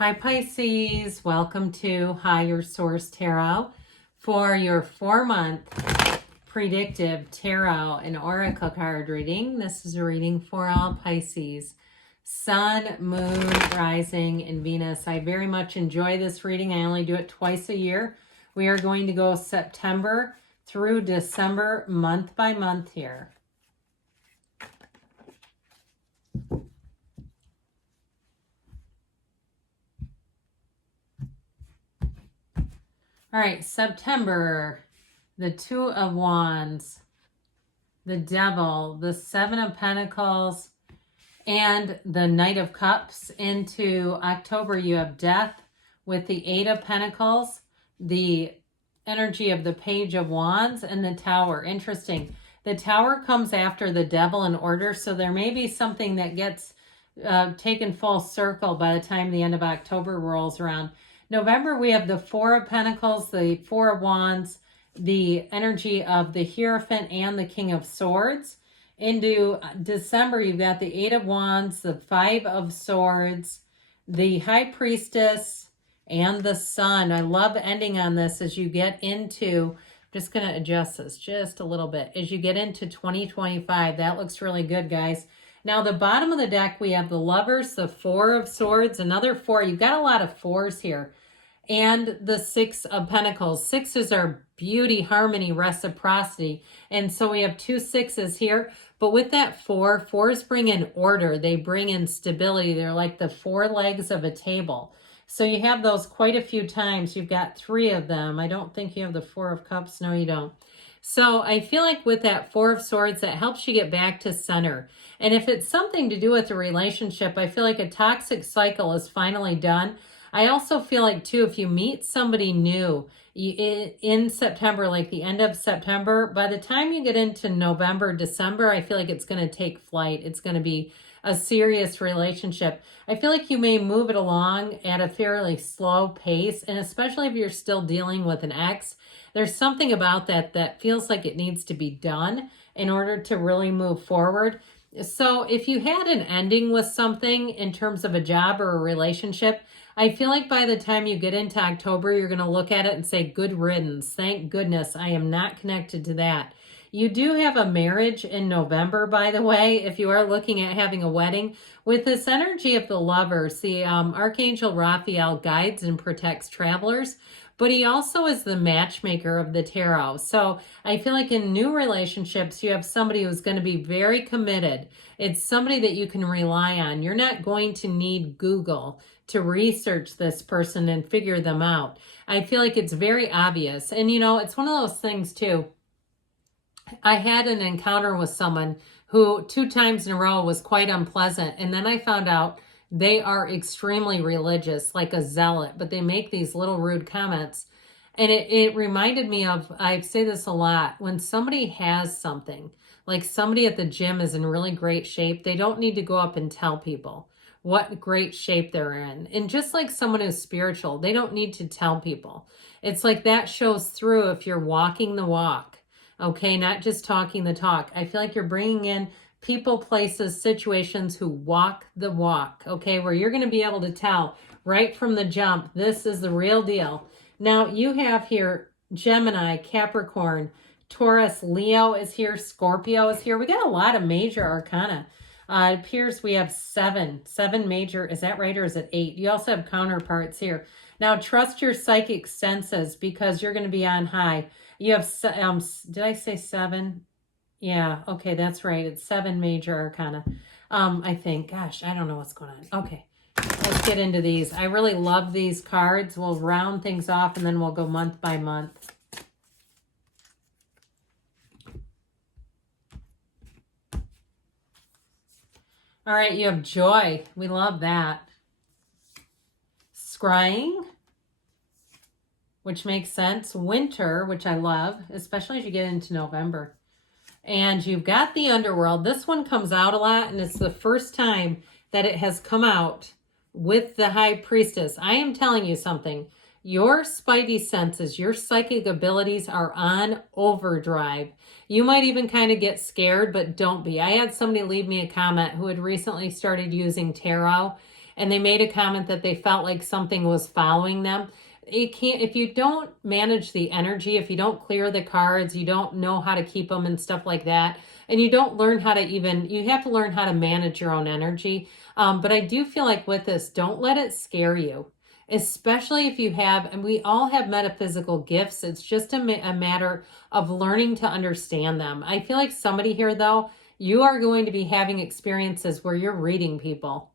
Hi Pisces, welcome to Higher Source Tarot for your 4-month predictive tarot and oracle card reading. This is a reading for all Pisces, Sun, Moon, Rising, and Venus. I very much enjoy this reading. I only do it twice a year. We are going to go September through December, month by month here. All right, September, the Two of Wands, the Devil, the Seven of Pentacles, and the Knight of Cups. Into October, you have Death with the Eight of Pentacles, the energy of the Page of Wands, and the Tower. Interesting. The Tower comes after the Devil in order, so there may be something that gets taken full circle by the time the end of October rolls around. November, we have the Four of Pentacles, the Four of Wands, the energy of the Hierophant, and the King of Swords. Into December, you've got the Eight of Wands, the Five of Swords, the High Priestess, and the Sun. I love ending on this as you get into, just going to adjust this just a little bit, as you get into 2025. That looks really good, guys. Now, the bottom of the deck, we have the Lovers, the Four of Swords, another four. You've got a lot of fours here. And the Six of Pentacles. Sixes are beauty, harmony, reciprocity. And so we have two sixes here. But with that fours bring in order. They bring in stability. They're like the four legs of a table. So you have those quite a few times. You've got three of them. I don't think you have the Four of Cups. No, you don't. So I feel like with that Four of Swords, that helps you get back to center. And if it's something to do with a relationship, I feel like a toxic cycle is finally done. I also feel like, too, if you meet somebody new in September, like the end of September, by the time you get into November, December, I feel like it's going to take flight. It's going to be a serious relationship. I feel like you may move it along at a fairly slow pace, and especially if you're still dealing with an ex, there's something about that that feels like it needs to be done in order to really move forward. So if you had an ending with something in terms of a job or a relationship, I feel like by the time you get into October, you're going to look at it and say, good riddance. Thank goodness I am not connected to that. You do have a marriage in November, by the way, if you are looking at having a wedding. With this energy of the Lovers, the Archangel Raphael guides and protects travelers, but he also is the matchmaker of the tarot. So I feel like in new relationships, you have somebody who's going to be very committed. It's somebody that you can rely on. You're not going to need Google to research this person and figure them out. I feel like it's very obvious. And, you know, it's one of those things, too. I had an encounter with someone who 2 times in a row was quite unpleasant. And then I found out they are extremely religious, like a zealot, but they make these little rude comments. And it reminded me of, I say this a lot, when somebody has something, like somebody at the gym is in really great shape, they don't need to go up and tell people what great shape they're in. And just like someone who's spiritual, they don't need to tell people. It's like that shows through if you're walking the walk, okay, not just talking the talk. I feel like you're bringing in people, places, situations who walk the walk, okay, where you're going to be able to tell right from the jump, this is the real deal. Now, you have here Gemini, Capricorn, Taurus, Leo is here, Scorpio is here. We got a lot of major arcana. It appears we have seven major. Is that right, or is it 8? You also have counterparts here. Now, trust your psychic senses because you're going to be on high. You have, did I say 7? Yeah, okay, that's right. It's 7 major arcana. I think, gosh, I don't know what's going on. Okay, let's get into these. I really love these cards. We'll round things off and then we'll go month by month. All right, you have joy. We love that. Scrying, which makes sense. Winter, which I love, especially as you get into November. And you've got the underworld. This one comes out a lot, and it's the first time that it has come out with the High Priestess. I am telling you something. Your spidey senses, your psychic abilities are on overdrive. You might even kind of get scared, but don't be. I had somebody leave me a comment who had recently started using tarot, and they made a comment that they felt like something was following them. It can't, if you don't manage the energy, if you don't clear the cards, you don't know how to keep them and stuff like that, and you don't learn how to even, you have to learn how to manage your own energy. But I do feel like with this, don't let it scare you, especially if you have, and we all have metaphysical gifts. It's just a matter of learning to understand them. I feel like somebody here, though, you are going to be having experiences where you're reading people.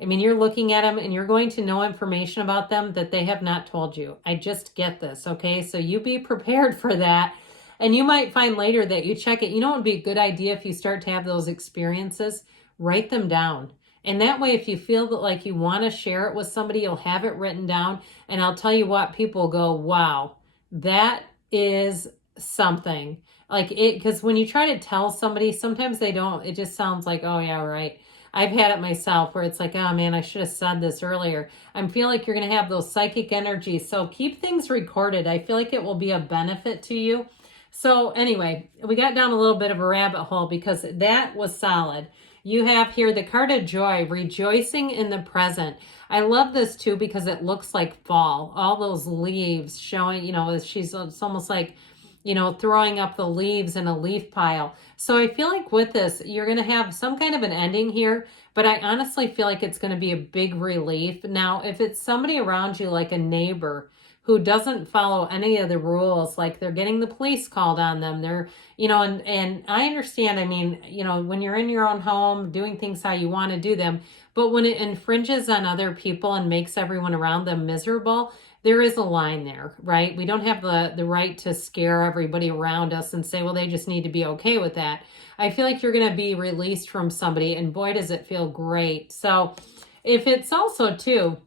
I mean, you're looking at them and you're going to know information about them that they have not told you. I just get this, okay? So you be prepared for that. And you might find later that you check it. You know what would be a good idea if you start to have those experiences? Write them down. And that way, if you feel that like you want to share it with somebody, you'll have it written down. And I'll tell you what, people go, wow, that is something. Like it, because when you try to tell somebody, sometimes they don't, it just sounds like, oh yeah, right. I've had it myself where it's like, oh man, I should have said this earlier. I feel like you're going to have those psychic energies. So keep things recorded. I feel like it will be a benefit to you. So anyway, we got down a little bit of a rabbit hole because that was solid. You have here the card of joy, rejoicing in the present. I love this too because it looks like fall. All those leaves showing, you know, it's almost like, you know, throwing up the leaves in a leaf pile. So I feel like with this, you're going to have some kind of an ending here, but I honestly feel like it's going to be a big relief. Now, if it's somebody around you, like a neighbor who doesn't follow any of the rules, like they're getting the police called on them, they're, you know, and I understand, I mean, you know, when you're in your own home, doing things how you want to do them, but when it infringes on other people and makes everyone around them miserable, there is a line there, right? We don't have the right to scare everybody around us and say, well, they just need to be okay with that. I feel like you're going to be released from somebody, and boy, does it feel great. So if it's also too,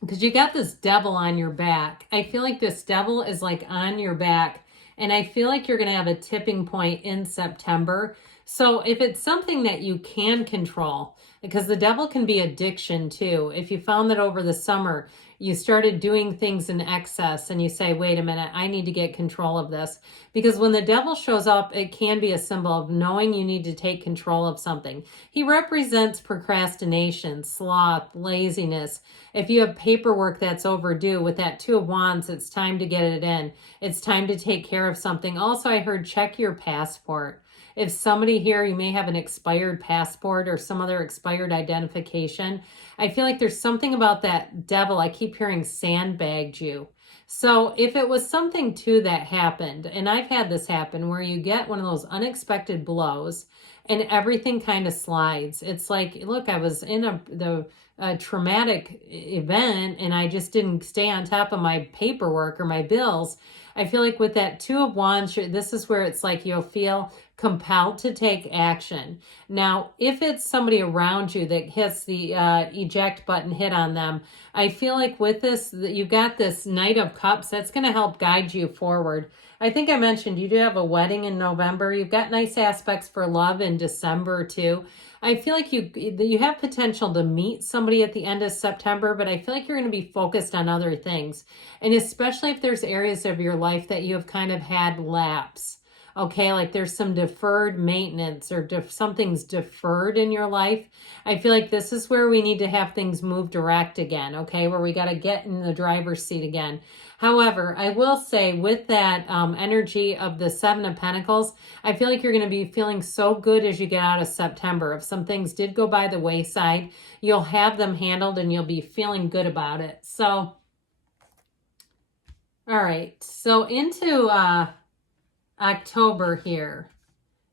because you got this devil on your back, I feel like this devil is like on your back, and I feel like you're going to have a tipping point in September. So if it's something that you can control, because the devil can be addiction too. If you found that over the summer, you started doing things in excess and you say, wait a minute, I need to get control of this. Because when the devil shows up, it can be a symbol of knowing you need to take control of something. He represents procrastination, sloth, laziness. If you have paperwork that's overdue, with that Two of Wands, it's time to get it in. It's time to take care of something. Also, I heard check your passport. If somebody here, you may have an expired passport or some other expired identification. I feel like there's something about that devil. I keep hearing sandbagged you. So if it was something too that happened, and I've had this happen where you get one of those unexpected blows and everything kind of slides. It's like, look, I was in a traumatic event and I just didn't stay on top of my paperwork or my bills. I feel like with that Two of Wands, this is where it's like you'll feel compelled to take action. Now, if it's somebody around you that hits the eject button hit on them, I feel like with this, you've got this Knight of Cups that's going to help guide you forward. I think I mentioned you do have a wedding in November. You've got nice aspects for love in December too. I feel like you have potential to meet somebody at the end of September, but I feel like you're going to be focused on other things. And especially if there's areas of your life that you have kind of had lapse. Okay, like there's some deferred maintenance or something's deferred in your life. I feel like this is where we need to have things move direct again, okay, where we got to get in the driver's seat again. However, I will say with that energy of the Seven of Pentacles, I feel like you're going to be feeling so good as you get out of September. If some things did go by the wayside, you'll have them handled and you'll be feeling good about it. So, all right, so into October here.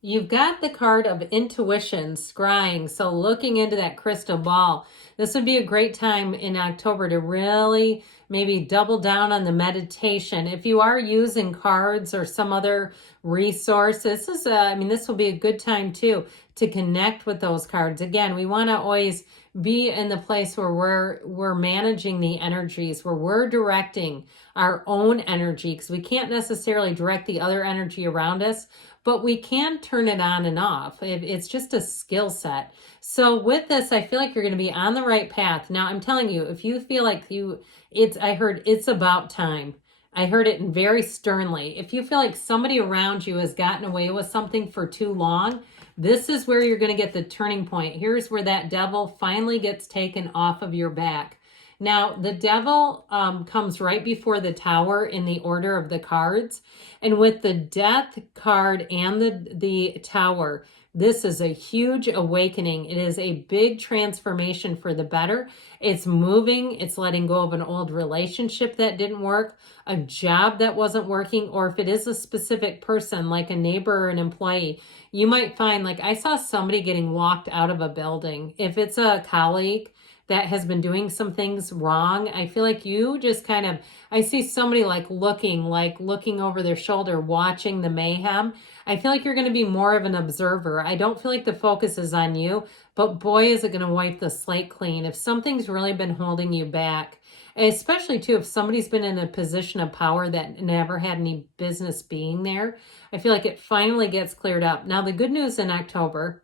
You've got the card of intuition, scrying, so looking into that crystal ball. This would be a great time in October to really maybe double down on the meditation. If you are using cards or some other resource, this will be a good time too to connect with those cards. Again, we want to always be in the place where we're managing the energies, where we're directing our own energy, because we can't necessarily direct the other energy around us, but we can turn it on and off. It's just a skill set. So with this, I feel like you're going to be on the right path. Now, I'm telling you, if you feel like I heard it's about time. I heard it very sternly. If you feel like somebody around you has gotten away with something for too long, This is where you're going to get the turning point. Here's where that devil finally gets taken off of your back. Now, the devil comes right before the tower in the order of the cards. And with the death card and the tower, this is a huge awakening. It is a big transformation for the better. It's moving. It's letting go of an old relationship that didn't work, a job that wasn't working, or if it is a specific person, like a neighbor or an employee, you might find, like I saw somebody getting walked out of a building. If it's a colleague that has been doing some things wrong, I feel like you just kind of, I see somebody looking over their shoulder, watching the mayhem. I feel like you're going to be more of an observer. I don't feel like the focus is on you, but boy, is it going to wipe the slate clean. If something's really been holding you back, especially too, if somebody's been in a position of power that never had any business being there, I feel like it finally gets cleared up. Now, the good news in October,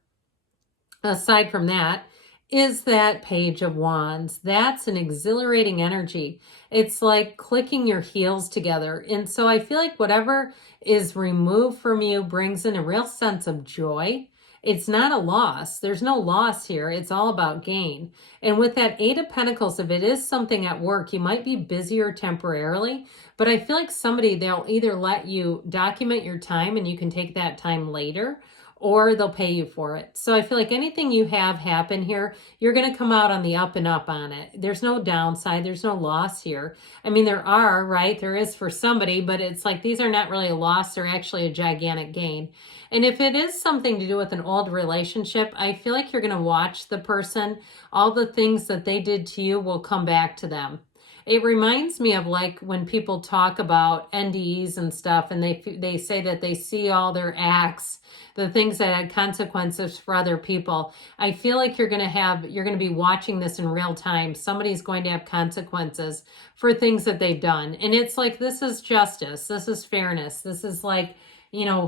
aside from that, is that Page of Wands. That's an exhilarating energy. It's like clicking your heels together. And so I feel like whatever is removed from you brings in a real sense of joy. It's not a loss. There's no loss here. It's all about gain. And with that Eight of Pentacles, if it is something at work, you might be busier temporarily, but I feel like they'll either let you document your time and you can take that time later, or they'll pay you for it. So I feel like anything you have happen here, you're going to come out on the up and up on it. There's no downside. There's no loss here. I mean, there are, right? There is for somebody, but it's like these are not really a loss. They're actually a gigantic gain. And if it is something to do with an old relationship, I feel like you're going to watch the person. All the things that they did to you will come back to them. It reminds me of like when people talk about NDEs and stuff, and they say that they see all their acts, the things that had consequences for other people. I feel like you're going to be watching this in real time. Somebody's going to have consequences for things that they've done. And it's like, this is justice. This is fairness. This is like,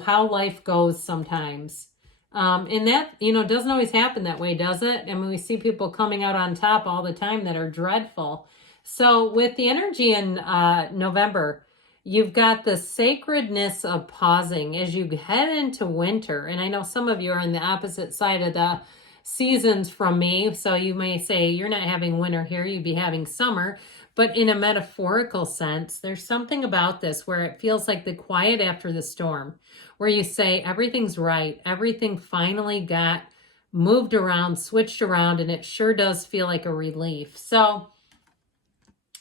how life goes sometimes. And that, doesn't always happen that way, does it? I mean, we see people coming out on top all the time that are dreadful. So with the energy in November, you've got the sacredness of pausing as you head into winter. And I know some of you are on the opposite side of the seasons from me. So you may say you're not having winter here, you'd be having summer. But in a metaphorical sense, there's something about this where it feels like the quiet after the storm, where you say everything's right. Everything finally got moved around, switched around, and it sure does feel like a relief. So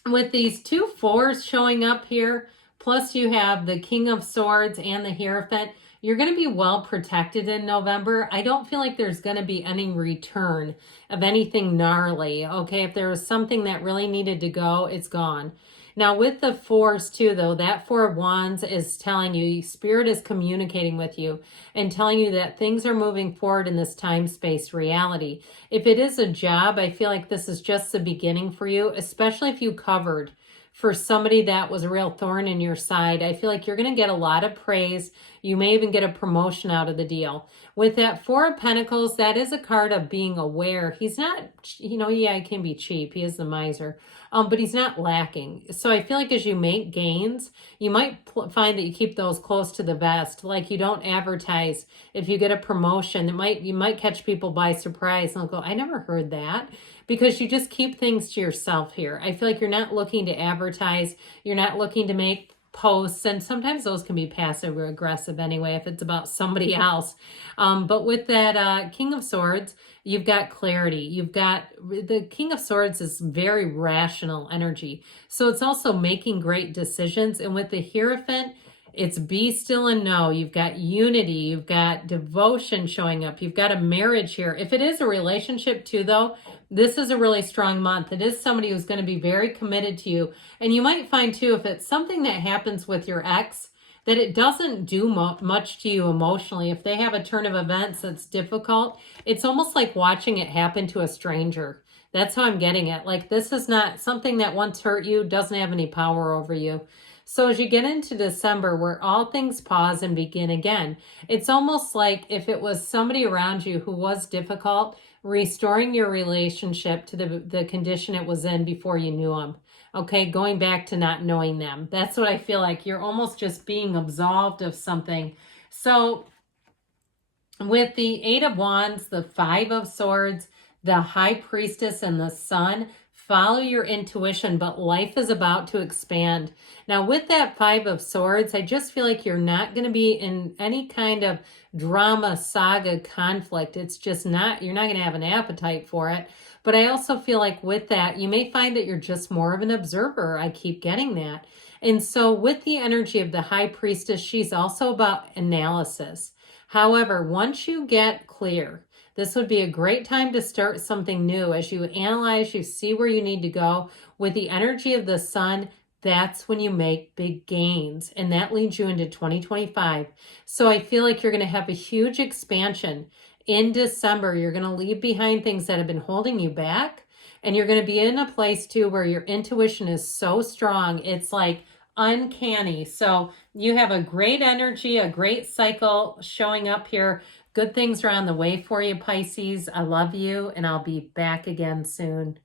with these 2 4s showing up here, plus you have the King of Swords and the Hierophant, you're going to be well protected in November. I don't feel like there's going to be any return of anything gnarly. Okay, if there was something that really needed to go, it's gone. Now with the 4s too, though, that 4 of Wands is telling you, Spirit is communicating with you and telling you that things are moving forward in this time-space reality. If it is a job, I feel like this is just the beginning for you, especially if you covered for somebody that was a real thorn in your side. I feel like you're going to get a lot of praise. You may even get a promotion out of the deal. With that 4 of Pentacles, that is a card of being aware. He's not, yeah, he can be cheap. He is the miser. But he's not lacking. So I feel like as you make gains, you might find that you keep those close to the vest. Like you don't advertise. If you get a promotion, you might catch people by surprise and they'll go, I never heard that. Because you just keep things to yourself here. I feel like you're not looking to advertise. You're not looking to make posts, and sometimes those can be passive or aggressive anyway if it's about somebody else. But with that King of Swords, you've got clarity. You've got the King of Swords is very rational energy. So it's also making great decisions. And with the Hierophant, it's be still and know. You've got unity. You've got devotion showing up. You've got a marriage here. If it is a relationship too, though, this is a really strong month. It is somebody who's going to be very committed to you. And you might find too, if it's something that happens with your ex, that it doesn't do much to you emotionally. If they have a turn of events that's difficult, it's almost like watching it happen to a stranger. That's how I'm getting it. Like this is not something that once hurt you, doesn't have any power over you. So as you get into December, where all things pause and begin again, it's almost like if it was somebody around you who was difficult, restoring your relationship to the condition it was in before you knew them. Okay, going back to not knowing them. That's what I feel like. You're almost just being absolved of something. So With the Eight of Wands, the Five of Swords, the High Priestess, and the Sun, follow your intuition, but life is about to expand. Now, with that Five of Swords, I just feel like you're not going to be in any kind of drama, saga, conflict. It's just not, you're not going to have an appetite for it. But I also feel like with that, you may find that you're just more of an observer. I keep getting that. And so with the energy of the High Priestess, she's also about analysis. However, once you get clear, this would be a great time to start something new. As you analyze, you see where you need to go. With the energy of the Sun, that's when you make big gains, and that leads you into 2025. So I feel like you're going to have a huge expansion. In December, you're going to leave behind things that have been holding you back, and you're going to be in a place too where your intuition is so strong. It's like uncanny. So you have a great energy, a great cycle showing up here. Good things are on the way for you, Pisces. I love you, and I'll be back again soon.